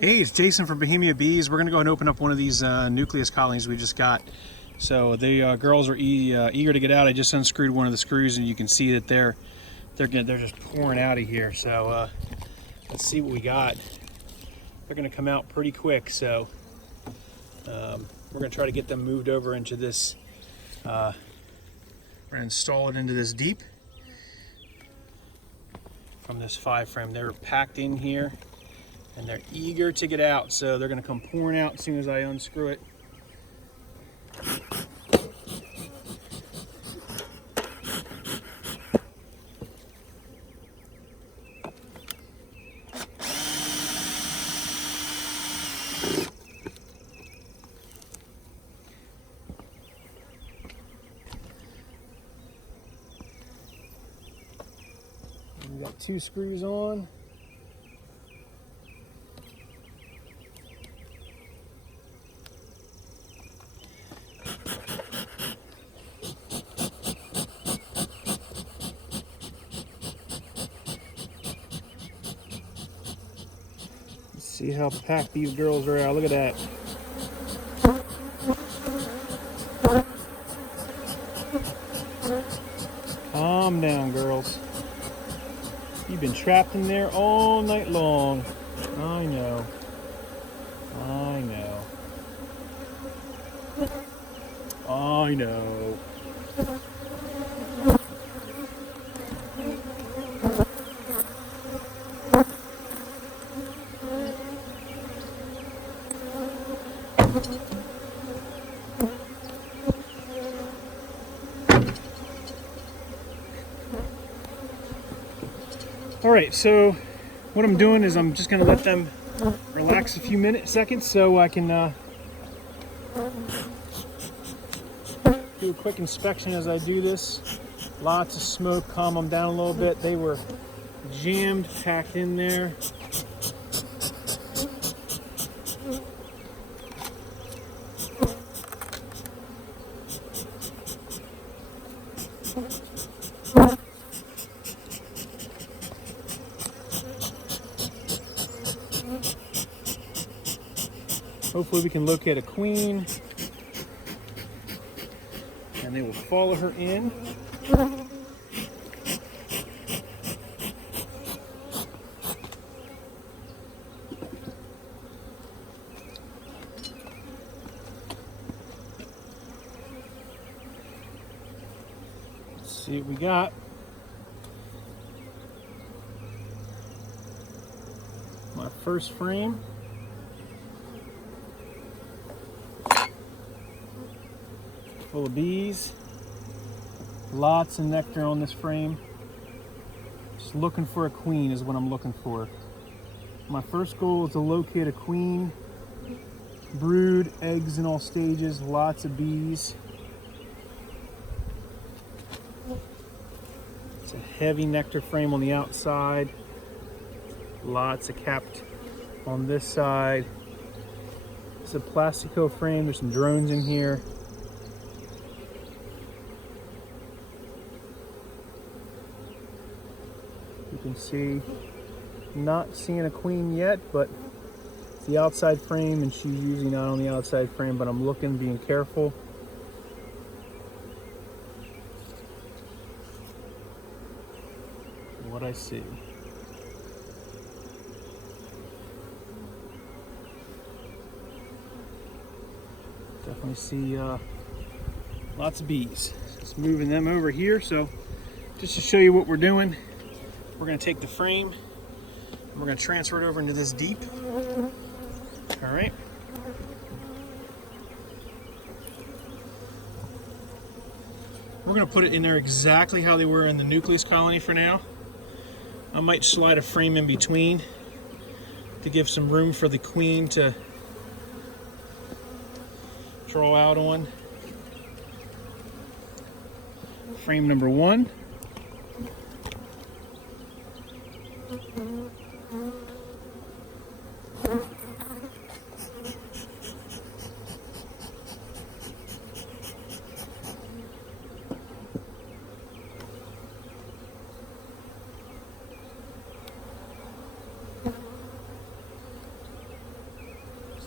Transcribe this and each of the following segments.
Hey, it's Jason from Bohemia Bees. We're going to go and open up one of these Nucleus colonies we just got. So the girls are eager to get out. I just unscrewed one of the screws, and you can see that they're just pouring out of here. So let's see what we got. They're going to come out pretty quick. So we're going to try to get them moved over into this. We're going to install it into this deep from this 5-frame. They're packed in here. And they're eager to get out, so they're going to come pouring out as soon as I unscrew it. We got 2 screws on. See how packed these girls are out. Look at that. Calm down, girls. You've been trapped in there all night long. I know. I know. I know. All right, so what I'm doing is I'm just going to let them relax a few seconds so I can do a quick inspection as I do this. Lots of smoke, calm them down a little bit. They were jammed, packed in there. Hopefully we can locate a queen and they will follow her in. Let's see what we got. My first frame. Full of bees. Lots of nectar on this frame. Just looking for a queen is what I'm looking for. My first goal is to locate a queen. Brood, eggs in all stages, lots of bees. It's a heavy nectar frame on the outside. Lots of capped on this side. It's a plastico frame. There's some drones in here. You can see, not seeing a queen yet, but it's the outside frame and she's usually not on the outside frame, but I'm looking, being careful. What I see. Definitely see lots of bees. Just moving them over here. So just to show you what we're doing, we're going to take the frame and we're going to transfer it over into this deep. All right. We're going to put it in there exactly how they were in the Nucleus colony for now. I might slide a frame in between to give some room for the queen to draw out on. Frame number 1.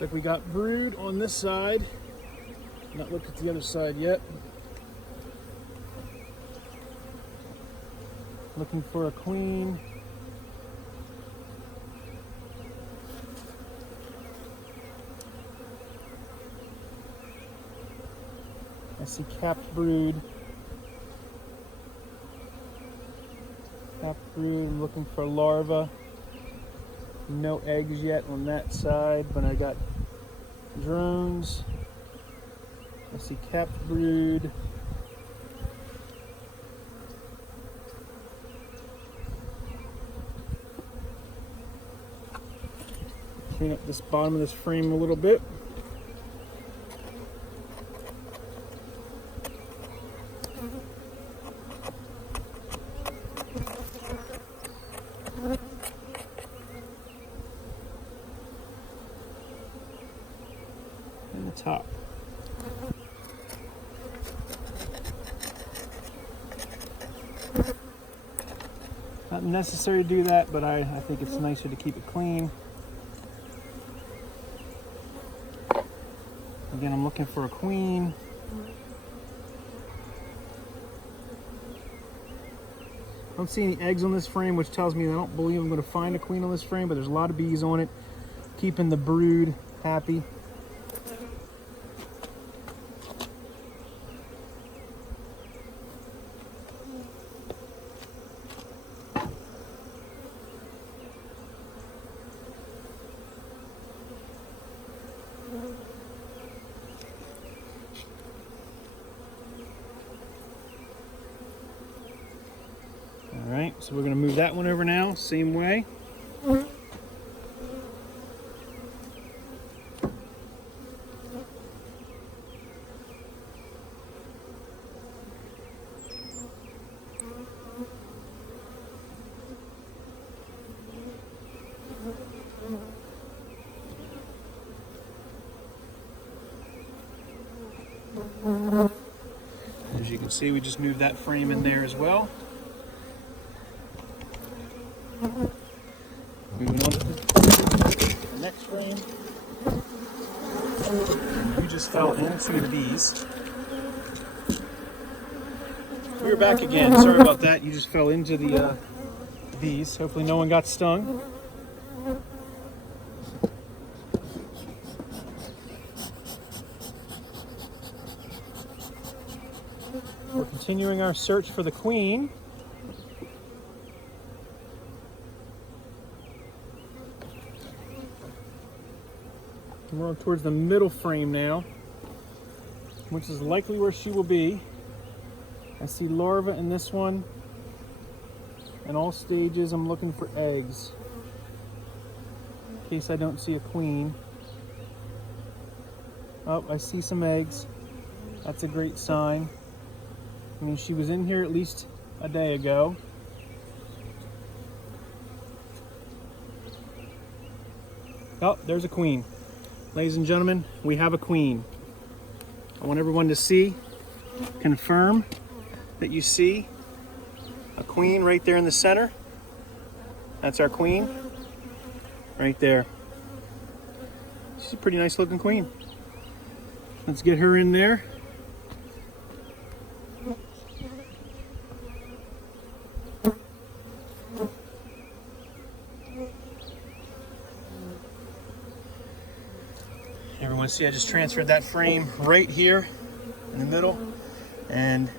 Looks like we got brood on this side. Not looked at the other side yet. Looking for a queen. I see capped brood. Capped brood, I'm looking for larvae. No eggs yet on that side, but I got drones. I see capped brood. Clean up this bottom of this frame a little bit. And the top. Not necessary to do that, but I think it's nicer to keep it clean. Again, I'm looking for a queen. I don't see any eggs on this frame, which tells me I don't believe I'm going to find a queen on this frame, but there's a lot of bees on it, keeping the brood happy. Alright, so we're going to move that one over now, same way. As you can see, we just moved that frame in there as well. Moving on to the next frame. You just fell into the bees. We're back again. Sorry about that. You just fell into the bees. Hopefully no one got stung. We're continuing our search for the queen. We're towards the middle frame now, which is likely where she will be. I see larvae in this one. In all stages, I'm looking for eggs, in case I don't see a queen. Oh, I see some eggs. That's a great sign. I mean, she was in here at least a day ago. Oh, there's a queen. Ladies and gentlemen, we have a queen. I want everyone to see, confirm that you see a queen right there in the center. That's our queen, right there. She's a pretty nice looking queen. Let's get her in there. Everyone see I just transferred that frame right here in the middle, and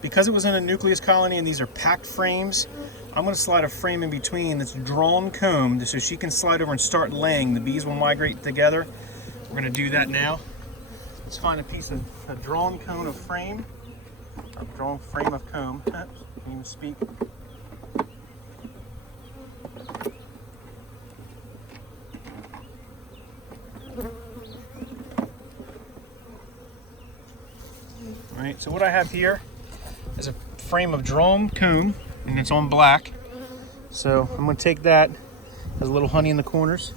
because it was in a nucleus colony and these are packed frames, I'm going to slide a frame in between that's drawn comb so she can slide over and start laying. The bees will migrate together. We're going to do that now. Let's find a piece of a drawn cone of frame, a drawn frame of comb. Can't even speak. Alright, so what I have here is a frame of drawn comb, and it's on black. So I'm going to take that, there's a little honey in the corners.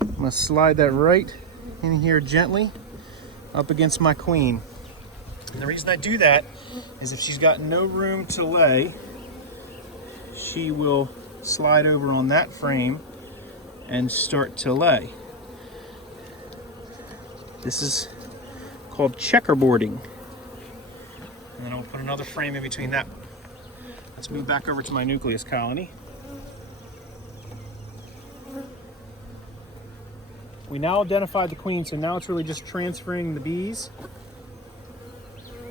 I'm going to slide that right in here gently up against my queen. And the reason I do that is if she's got no room to lay, she will slide over on that frame and start to lay. This is called checkerboarding. And then I'll put another frame in between that. Let's move back over to my nucleus colony. We now identified the queen, so now it's really just transferring the bees,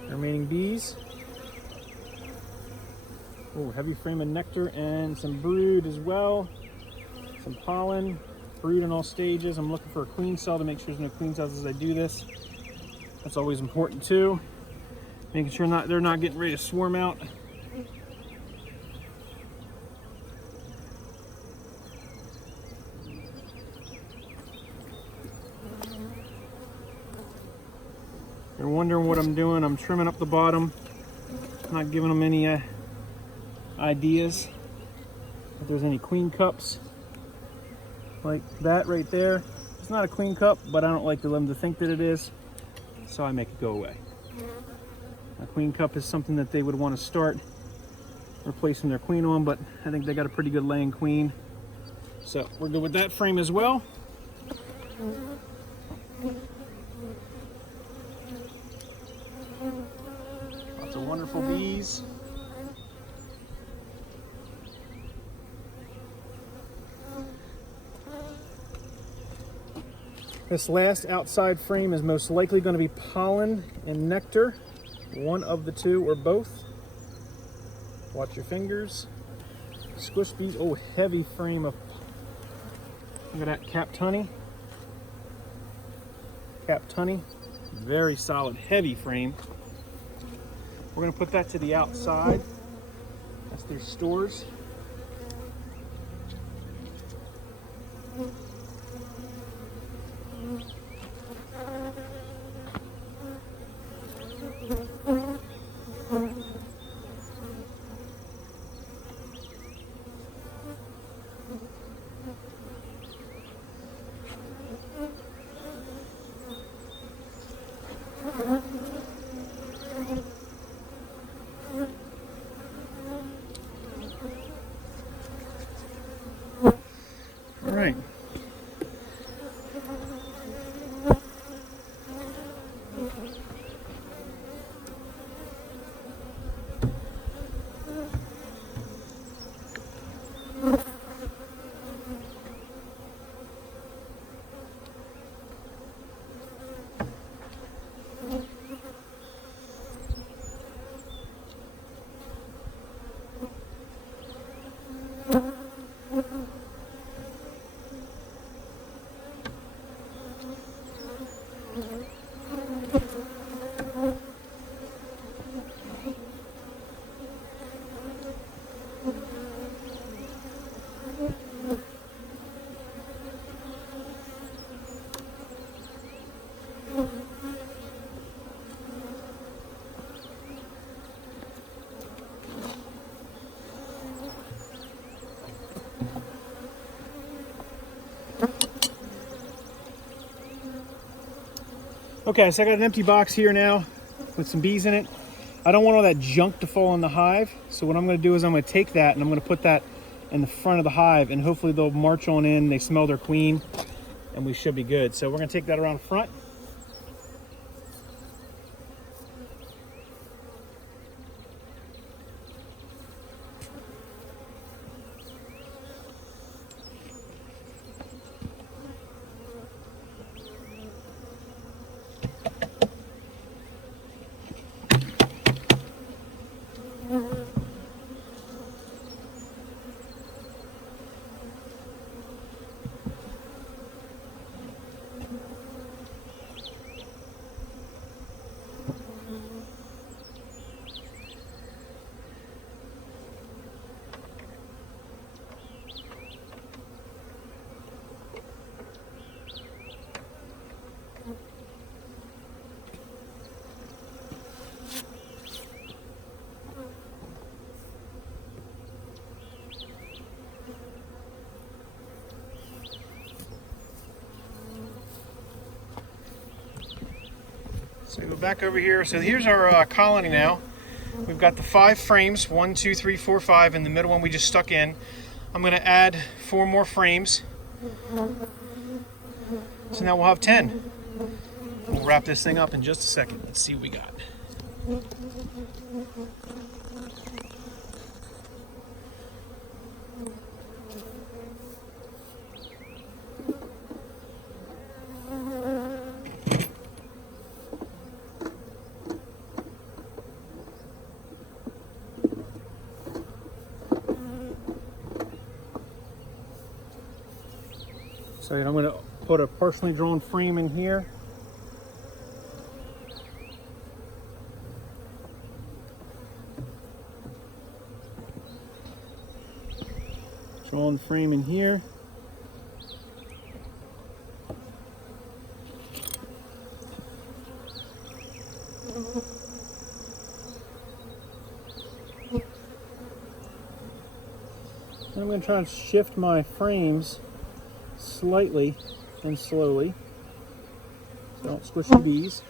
the remaining bees. Oh, heavy frame of nectar and some brood as well. Some pollen, brood in all stages. I'm looking for a queen cell to make sure there's no queen cells as I do this. That's always important too. Making sure they're not getting ready to swarm out. They're wondering what I'm doing. I'm trimming up the bottom, not giving them any ideas if there's any queen cups like that right there. It's not a queen cup, but I don't like to let them to think that it is, so I make it go away. A queen cup is something that they would want to start replacing their queen on, but I think they got a pretty good laying queen, so we're good with that frame as well. Lots of wonderful bees. This last outside frame is most likely going to be pollen and nectar, one of the two or both. Watch your fingers. Squish bees. Oh, heavy frame of, look at that, capped honey. Capped honey, very solid, heavy frame. We're going to put that to the outside. That's their stores. All right. Okay, so I got an empty box here now with some bees in it. I don't want all that junk to fall in the hive, so what I'm going to do is I'm going to take that and I'm going to put that in the front of the hive, and hopefully they'll march on in, they smell their queen, and we should be good. So we're going to take that around the front. So go back over here. So here's our colony now. We've got the 5 frames, 1, 2, 3, 4, 5, and the middle one we just stuck in. I'm going to add 4 more frames. So now we'll have 10. wrap this thing up in just a second. Let's see what we got. So I'm going to put a partially drawn frame in here. Drawn frame in here. And I'm going to try and shift my frames slightly and slowly so I don't squish the bees.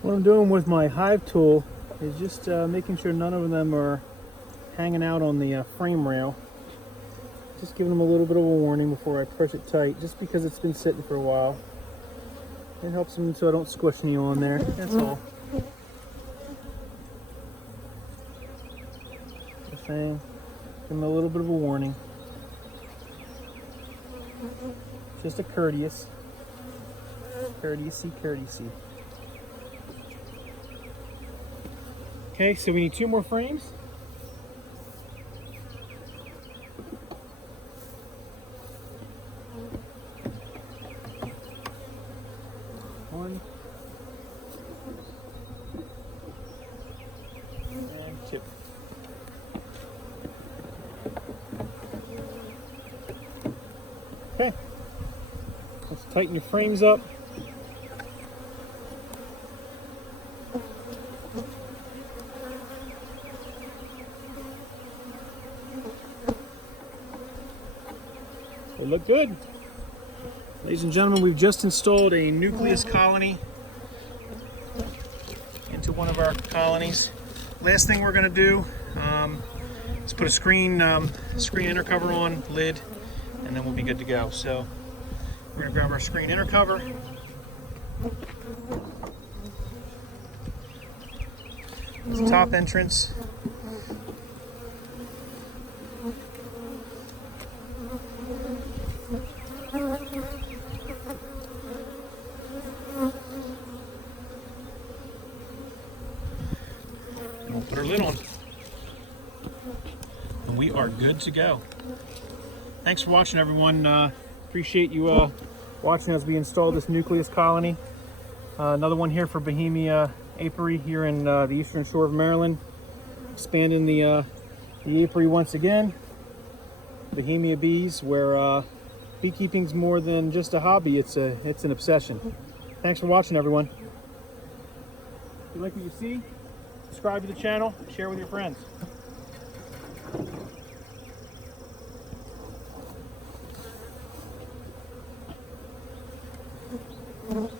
What I'm doing with my hive tool is just making sure none of them are hanging out on the frame rail. Just giving them a little bit of a warning before I push it tight, just because it's been sitting for a while. It helps them so I don't squish any on there, that's all. Just saying, give them a little bit of a warning. Just a courteous. Courtesy. Okay, so we need 2 more frames. One and 2. Okay, let's tighten your frames up. They look good. Ladies and gentlemen, we've just installed a nucleus colony into one of our colonies. Last thing we're going to do is put a screen inner cover on, lid, and then we'll be good to go. So we're going to grab our screen inner cover. There's the top entrance. We'll put our lid on. And we are good to go. Thanks for watching, everyone. Appreciate you watching as we install this nucleus colony. Another one here for Bohemia apiary here in the eastern shore of Maryland. Expanding the apiary once again. Bohemia bees, where beekeeping's more than just a hobby, it's an obsession. Thanks for watching, everyone. If you like what you see, subscribe to the channel, share with your friends. Mm-hmm.